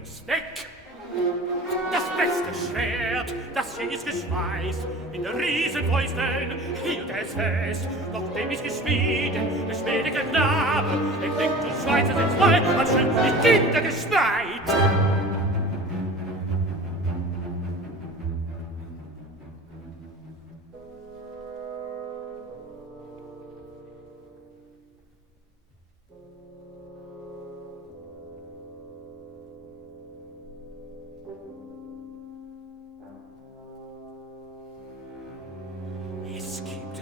guten Zweck. Das beste Schwert, das je ist geschweißt, in der Riesenfäusten hielt es fest. Doch dem ich geschmiedet, der schwierige Knabe, ich denk, du Schweizer sind zwei, hat schön die Kinder geschneit.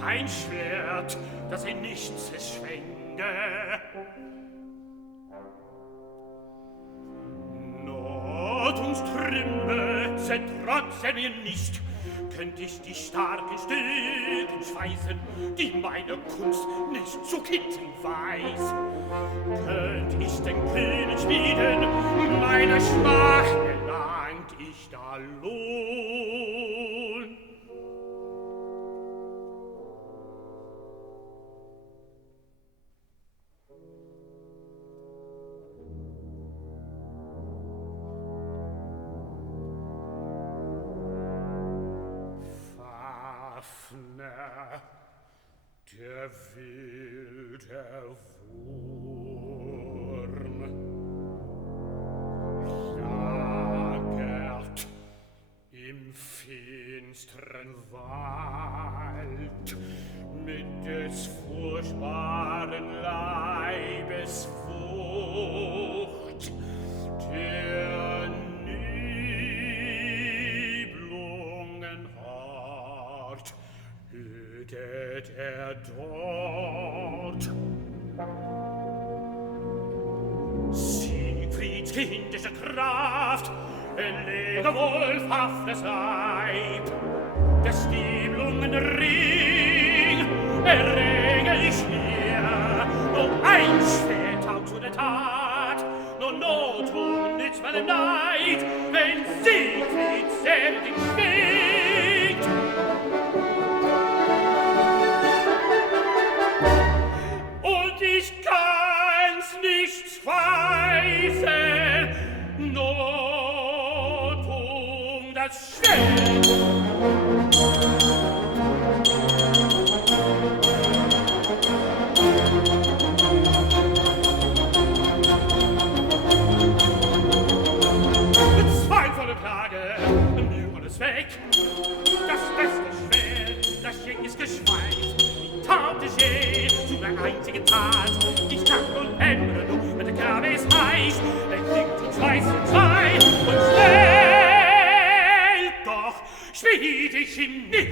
Ein Schwert, das in nichts es schwänge. Not und Trümmer zertrotzen mir nicht, könnt ich die starken Stücken schweißen, die meine Kunst nicht zu kitten weiß. Könnt ich den kühnen Schmieden, meiner Schmach gelangt ich da Lohn. Der wilde Wurm lagert im finstern Wald mit des furchtbaren Leibes Wucht, der Niblungen hart hütet dort. Siegfrieds kindische Kraft erlege Wolfhaftes Leib. Des Niblungen Ring errege ich mir. Nur ein Schwert taugt zu der Tat, nur Not und nützt meinem Neid, wenn Siegfried selten schlägt. Ich kann's nicht weisen, Not das Schwert. Zweifelvolle Klage, nur es weg. Das beste Schwert, das je ist geschweißt, wie tat es je zu der einzigen Tat. Ich dacht und ändere nur, wenn der Grabe es heißt, klingt und schweißt und schreit und schnell, doch schmied ich ihm nicht.